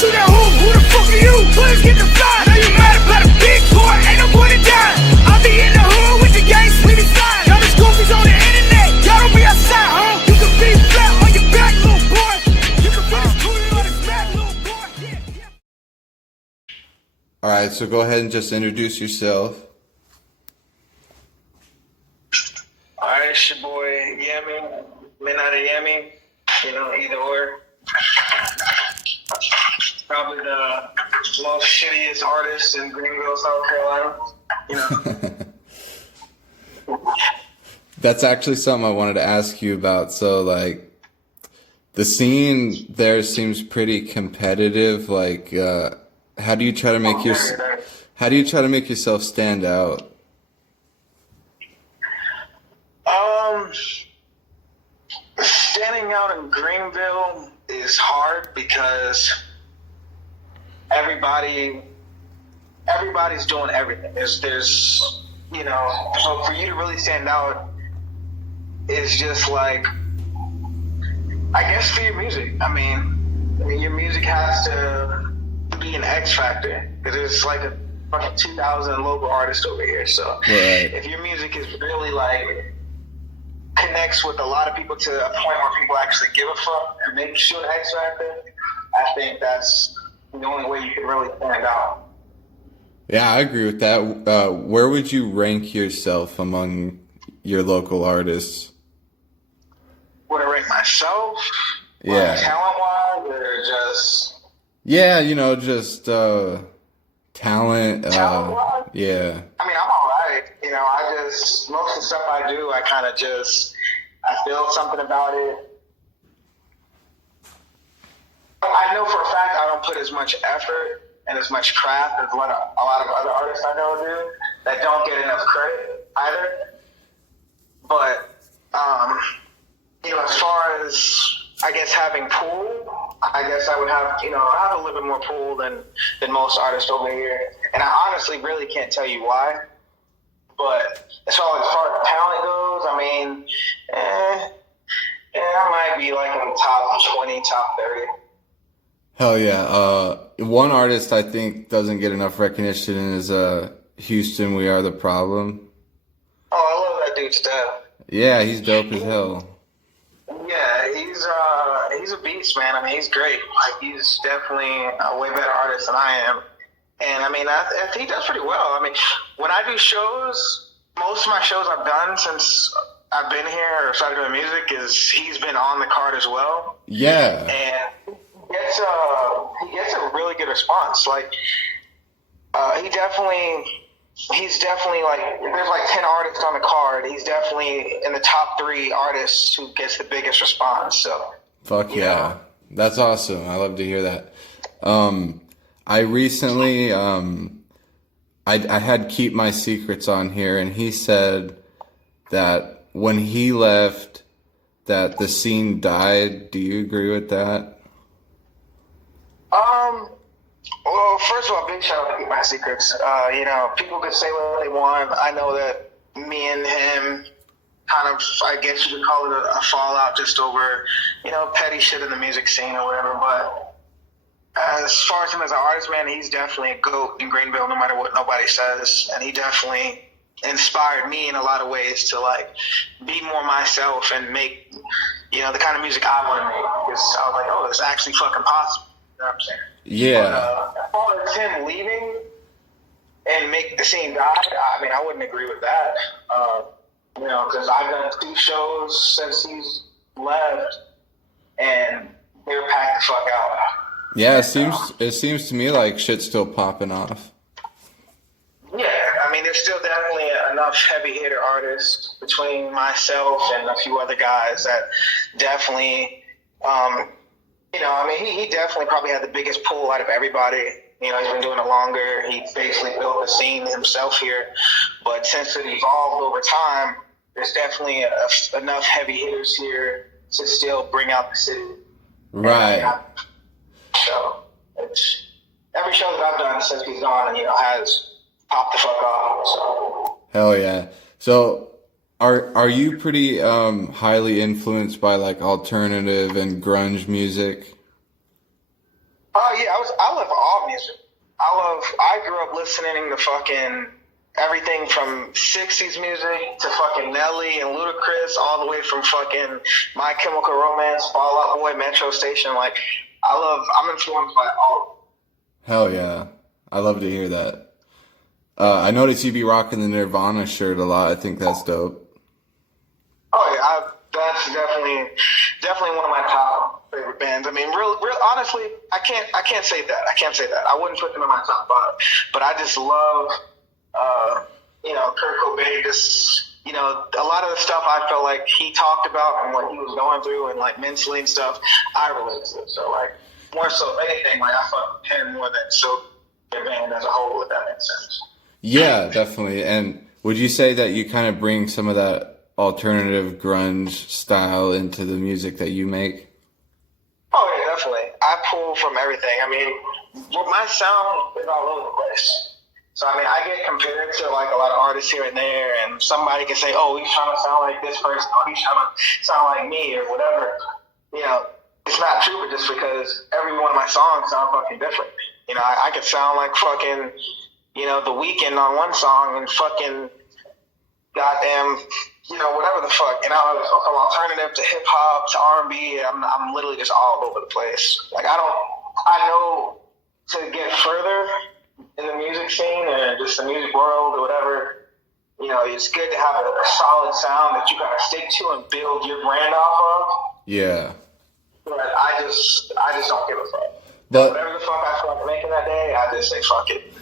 Shoot that who the fuck are you? Bullets get the fly. Now you mad about a big boy, ain't no boy to die. I be in the hood with the gang sweetie side. Y'all just goofies on the internet, y'all don't be outside, huh? You can be flat on your back, little boy. You can finish cooling on his back, little boy. Yeah. Alright, so go ahead and just introduce yourself. Alright, it's your boy Yami, Midnightinyami, either or. Probably the most shittiest artist in Greenville, South Carolina. That's actually something I wanted to ask you about. So, like, the scene there seems pretty competitive. Like, how do you try to make yourself stand out? Standing out in Greenville is hard because everybody's doing everything. There's so for you to really stand out is just like, I guess, for your music. I mean your music has to be an X factor because there's like a fucking 2,000 local artists over here. So right. If your music is really like connects with a lot of people to a point where people actually give a fuck and make sure an X factor, I think that's the only way you can really stand out. Yeah, I agree with that. Where would you rank yourself among your local artists? Would I rank myself? Yeah. Talent-wise, or just... Yeah, just talent. Talent-wise? Yeah. I mean, I'm all right. Most of the stuff I do, I kind of I feel something about it. I know for a fact I don't put as much effort and as much craft as a lot of other artists I know do that don't get enough credit either. But, as far as, I guess, having pull, I guess I would have, I have a little bit more pull than most artists over here. And I honestly really can't tell you why. But as far as talent goes, I mean, I might be like in the top 20, top 30. Hell yeah. One artist I think doesn't get enough recognition is Houston, We Are the Problem. Oh, I love that dude to death. Yeah, he's dope as hell. Yeah, he's a beast, man. I mean, he's great. Like, he's definitely a way better artist than I am. And I mean, I think he does pretty well. I mean, when I do shows, most of my shows I've done since I've been here or started doing music he's been on the card as well. Yeah. And he gets a really good response. Like, he's definitely like, there's like 10 artists on the card. He's definitely in the top 3 artists who gets the biggest response. So. Fuck yeah. That's awesome. I love to hear that. I recently, I had Keep My Secrets on here, and he said that when he left, that the scene died. Do you agree with that? Well, first of all, big shout out to Keep My Secrets. People could say what they want. I know that me and him kind of, I guess you could call it a fallout just over, petty shit in the music scene or whatever, but as far as him as an artist, man, he's definitely a GOAT in Greenville, no matter what nobody says. And he definitely inspired me in a lot of ways to, like, be more myself and make, the kind of music I want to make. Because I was like, oh, it's actually fucking possible. You know what I'm saying? Yeah. But, as far as him leaving and make the scene die, I mean, I wouldn't agree with that. Because I've done 2 shows since he's left, and they were packed the fuck out. Yeah, it seems to me like shit's still popping off. Yeah, I mean, there's still definitely enough heavy hitter artists between myself and a few other guys that definitely, he definitely probably had the biggest pull out of everybody. He's been doing it longer. He basically built the scene himself here. But since it evolved over time, there's definitely enough heavy hitters here to still bring out the city. Right. So it's every show that I've done since he's gone, has popped the fuck off. So hell yeah. So are you pretty highly influenced by like alternative and grunge music? Oh yeah, I love all music. I grew up listening to fucking everything from 60s music to fucking Nelly and Ludacris, all the way from fucking My Chemical Romance, Fall Out Boy, Metro Station. Like, I'm influenced by all. Hell yeah. I love to hear that. I noticed you be rocking the Nirvana shirt a lot. I think that's dope. Oh yeah, that's definitely one of my top favorite bands. I mean, real honestly, I can't say that. I wouldn't put them in my top five, but I just love, Kurt Cobain. Just, a lot of the stuff I felt like he talked about and what he was going through and like mentally and stuff, I relate to it. So like, more so anything, like I fuck him more than so the band as a whole, if that makes sense. Yeah, definitely. And would you say that you kind of bring some of that alternative grunge style into the music that you make? Oh yeah, definitely. I pull from everything. I mean, my sound is all over the place. So I mean, I get compared to like a lot of artists here and there, and somebody can say, "Oh, he's trying to sound like this person," or "He's trying to sound like me," or whatever. It's not true, but just because every one of my songs sound fucking different. I could sound like fucking, The Weeknd on one song and fucking goddamn, whatever the fuck. From alternative to hip hop to R&B, I'm literally just all over the place. Like I know to get further in the music scene or just the music world or whatever, it's good to have a solid sound that you gotta stick to and build your brand off of. Yeah. But I just don't give a fuck. But whatever the fuck I feel like making that day, I just say fuck it.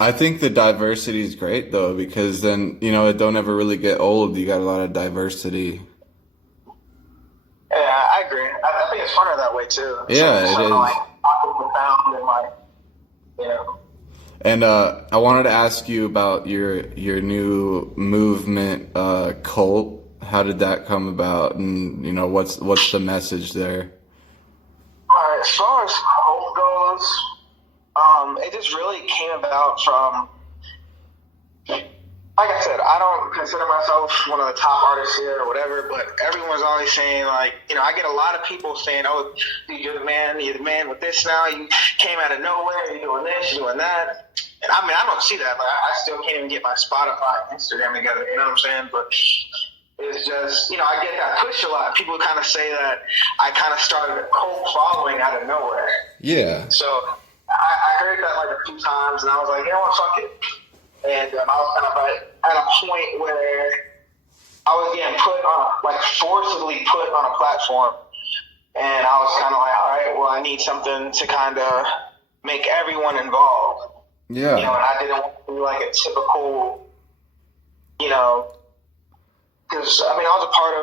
I think the diversity is great though, because then, it don't ever really get old. You got a lot of diversity. Yeah, I agree. I think it's funner that way too. Yeah, it is. Like, profound and like, And I wanted to ask you about your new movement, Cult. How did that come about, and what's the message there? All right, as far as Cult goes, it just really came about from, like I said, I don't consider myself one of the top artists here or whatever, but everyone's always saying, like, I get a lot of people saying, "Oh, you're the man with this now, you came out of nowhere, you're doing this, you're doing that." And I mean, I don't see that. Like, I still can't even get my Spotify and Instagram together, you know what I'm saying? But it's just, I get that push a lot. People kind of say that I kind of started a cult following out of nowhere. Yeah. So I heard that like a few times, and I was like, you know what, fuck it. And I was kind of like at a point where I was getting forcibly put on a platform, and I was kind of like, all right, well, I need something to kind of make everyone involved. Yeah. And I didn't want to be like a typical, because I mean, I was a part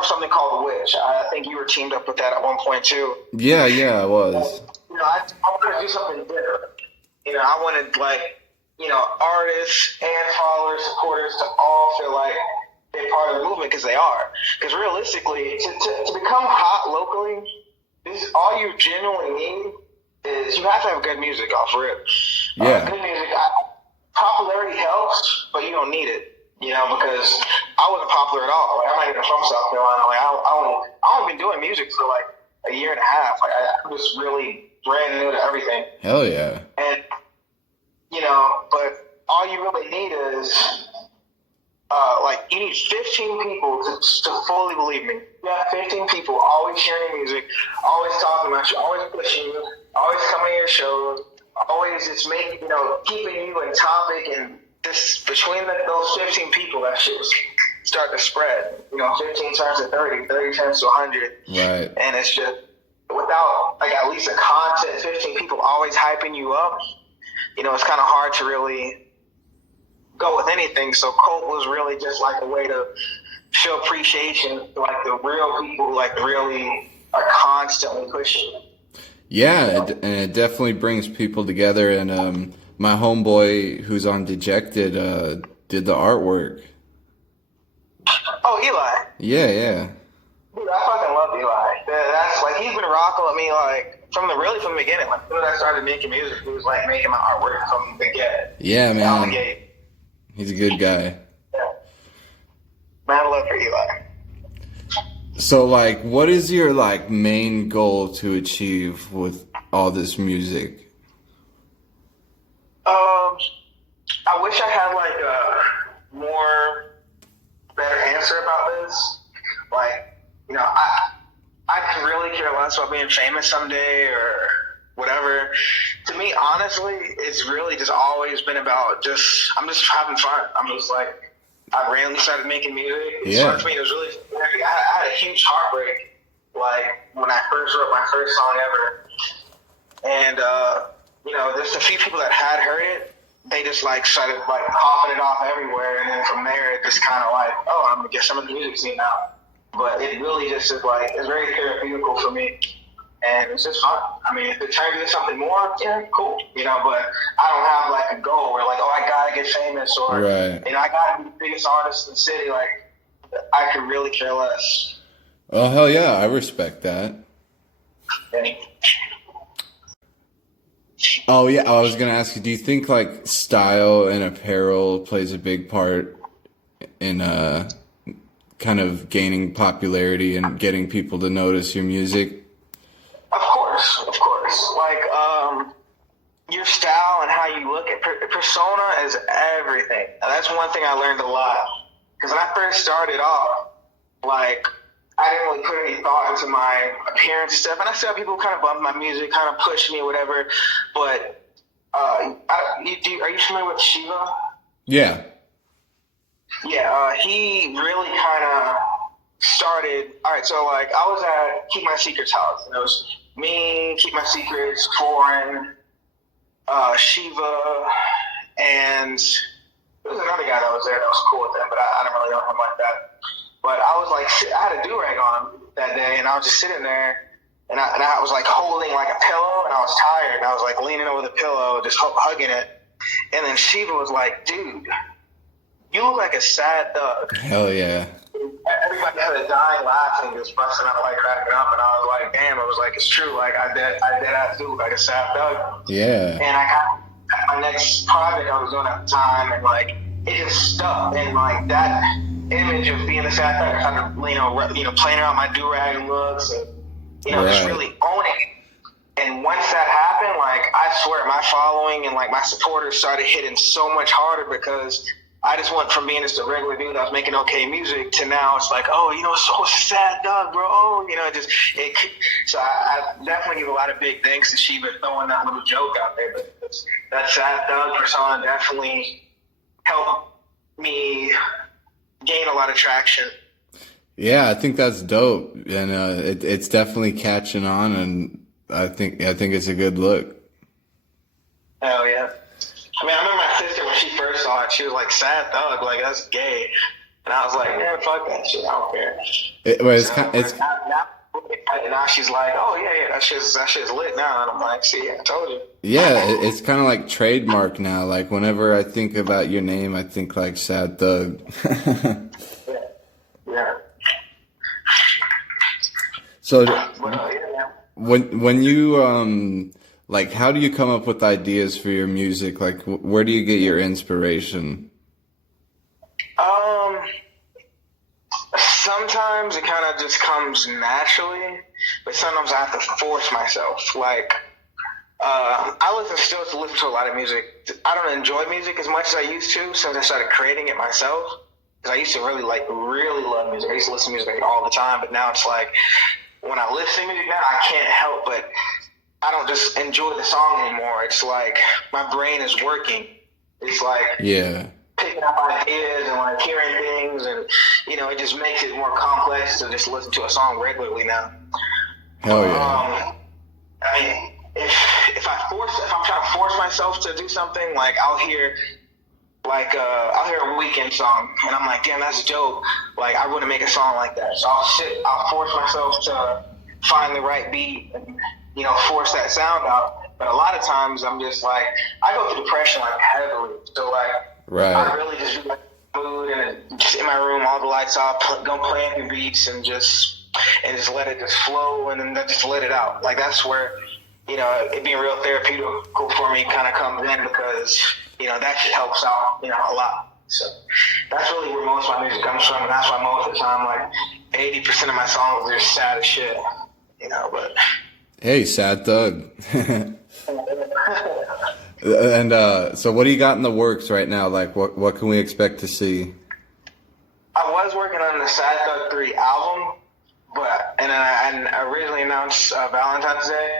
of something called The Witch. I think you were teamed up with that at one point too. Yeah, I was. I wanted to do something different. I wanted artists and followers, supporters to all feel like they're part of the movement, because they are. Because realistically, to become hot locally, all you genuinely need is you have to have good music off rip. Yeah. Good music. Popularity helps, but you don't need it. Because I wasn't popular at all. Like, I'm not even from South Carolina. Like, I only been doing music for like a year and a half. Like, I'm just really brand new to everything. Hell yeah. And but all you really need is you need 15 people to fully believe me. You have 15 people always sharing music, always talking about you, always pushing you, always coming to your shows, always just keeping you in topic. And this between those 15 people, that shit was start to spread. 15 turns to 30, 30 turns to 100. Right. And it's just, without at least a constant 15 people always hyping you up, it's kind of hard to really go with anything. So Cult was really just like a way to show appreciation to the real people, really are constantly pushing. Yeah, and it definitely brings people together. And my homeboy who's on Dejected did the artwork. Oh, Eli. Yeah. Dude, I fucking love Eli. That's he's been rocking with me from the beginning. As soon as I started making music, he was making my artwork from the beginning. Yeah, man. He's a good guy. Yeah. Man, I love for Eli. So what is your main goal to achieve with all this music? I wish I had like a more better answer about this. Like, you know, I can really care less about being famous someday or whatever. To me, honestly, it's really just always been about I'm just having fun. I'm just like, I randomly started making music. Yeah. For me, it was really scary. I had a huge heartbreak, like, when I first wrote my first song ever. And, you know, there's a few people that had heard it. They just, like, started, like, coughing it off everywhere. And then from there, it just kind of like, oh, I'm going to get some of the music scene now. But it really just is, like, it's very therapeutical for me. And it's just fun. I mean, if it turns into something more, yeah, cool. You know, but I don't have, like, a goal where, like, oh, I got to get famous or, Right. you know, I got to be the biggest artist in the city. Like, I could really care less. Oh, hell yeah, I respect that. And, Oh yeah, I was gonna ask you, do you think like style and apparel plays a big part in kind of gaining popularity and getting people to notice your music? Of course. Like, your style and how you look at persona is everything. And that's one thing I learned a lot. Because when I first started off, like, I didn't really put any thought into my appearance and stuff. And I still have people kind of bump my music, kind of push me or whatever. But are you familiar with Shiva? Yeah. Yeah, he really kind of started. All right, so like I was at Keep My Secrets house, and it was me, Keep My Secrets, Foreign, Shiva, and there was another guy that was there that was cool with them, but I don't really know him like that. But I was like, I had a do-rag on that day, and I was just sitting there, and I was like holding like a pillow, and I was tired, and I was like leaning over the pillow, just hugging it, and then Shiva was like, dude, you look like a sad thug. Hell yeah. Everybody started dying laughing, just busting out, like cracking up, and I was like, damn, I was like, it's true, like I did do look like a sad thug. Yeah. And I got my next project I was doing at the time, and like it just stuck, and like that image of being a sad thug, kind of playing around my do-rag looks, and just really owning it. And once that happened, like I swear, my following and like my supporters started hitting so much harder because I just went from being just a regular dude that was making okay music to now it's like, oh, so sad dog, bro. Oh, so I definitely give a lot of big thanks to Sheba throwing that little joke out there. But that sad dog persona definitely helped me gain a lot of traction. Yeah, I think that's dope, and it's definitely catching on, and I think it's a good look. Hell yeah. I mean, I remember my sister when she first saw it, she was like, sad thug, like, that's gay. And I was like, man, fuck that shit, I don't care. Now she's like, oh, yeah, that shit's lit now. And I'm like, see, I told you. Yeah, it's kind of like trademark now. Like, whenever I think about your name, I think like sad thug. Yeah. So, yeah. when you, like, how do you come up with ideas for your music? Like, where do you get your inspiration? Sometimes it kind of just comes naturally, but sometimes I have to force myself. Like, I still listen to a lot of music. I don't enjoy music as much as I used to since I started creating it myself. Because I used to really love music. I used to listen to music all the time, but now it's like, when I listen to music now, I can't help but I don't just enjoy the song anymore. It's like my brain is working. It's like picking up ideas and like hearing things, and it just makes it more complex to just listen to a song regularly now. Hell yeah. I mean, if I'm trying to force myself to do something, like I'll hear a Weekend song, and I'm like, damn, that's dope. Like, I wouldn't make a song like that. So I'll force myself to find the right beat and, force that sound out. But a lot of times I'm just like, I go through depression like heavily. So like, I really just do like mood and just in my room, all the lights off, go play new beats and just let it just flow and then just let it out. Like, that's where, it being real therapeutical for me kind of comes in because, that shit helps out, a lot. So that's really where most of my music comes from, and that's why most of the time, like 80% of my songs are sad as shit, but. Hey, Sad Thug. And so what do you got in the works right now? Like what can we expect to see? I was working on the Sad Thug 3 album, and I originally announced Valentine's Day,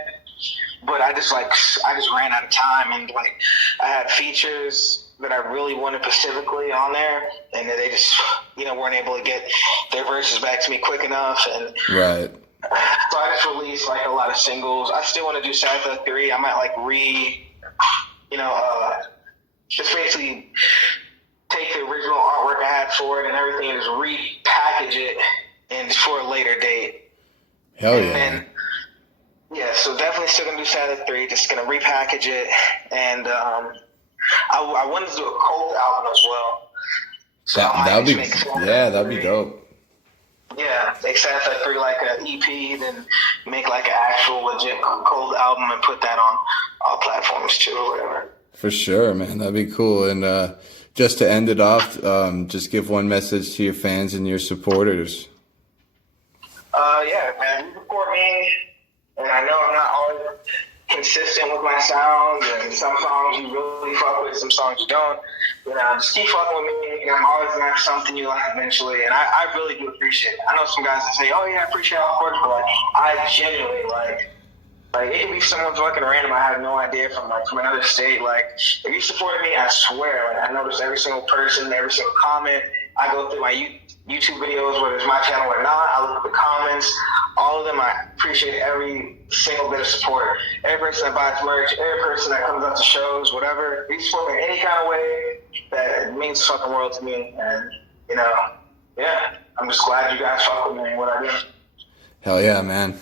but I just ran out of time, and like I had features that I really wanted specifically on there, and they just weren't able to get their verses back to me quick enough, and Right. so I just released like a lot of singles. I still want to do Sad Thug 3. I might like just basically take the original artwork I had for it and everything and just repackage it and for a later date. Hell yeah. And yeah, so definitely still gonna do Sad Thug 3. Just gonna repackage it, and I wanted to do a cold album as well. So that'd be dope. Yeah, make Sad Thug 3 like an EP, then make like an actual legit cold album and put that on all platforms too, or whatever. For sure, man. That'd be cool. And just to end it off, just give one message to your fans and your supporters. Yeah, man, you support me, and I know I'm not always consistent with my sounds, and some songs you really fuck with, some songs you don't. But just keep fucking with me, and I'm always gonna have something you like eventually, and I really do appreciate it. I know some guys that say, "Oh yeah, I appreciate all the work," but like I genuinely like it could be someone fucking random I have no idea from another state. Like if you supported me, I swear, like, I notice every single person, every single comment. I go through my YouTube videos, whether it's my channel or not. I look at the comments, all of them. I appreciate every single bit of support. Every person that buys merch, every person that comes out to shows, whatever. If you support me in any kind of way, that means the fucking world to me. And yeah, I'm just glad you guys fuck with me and what I do. Hell yeah, man.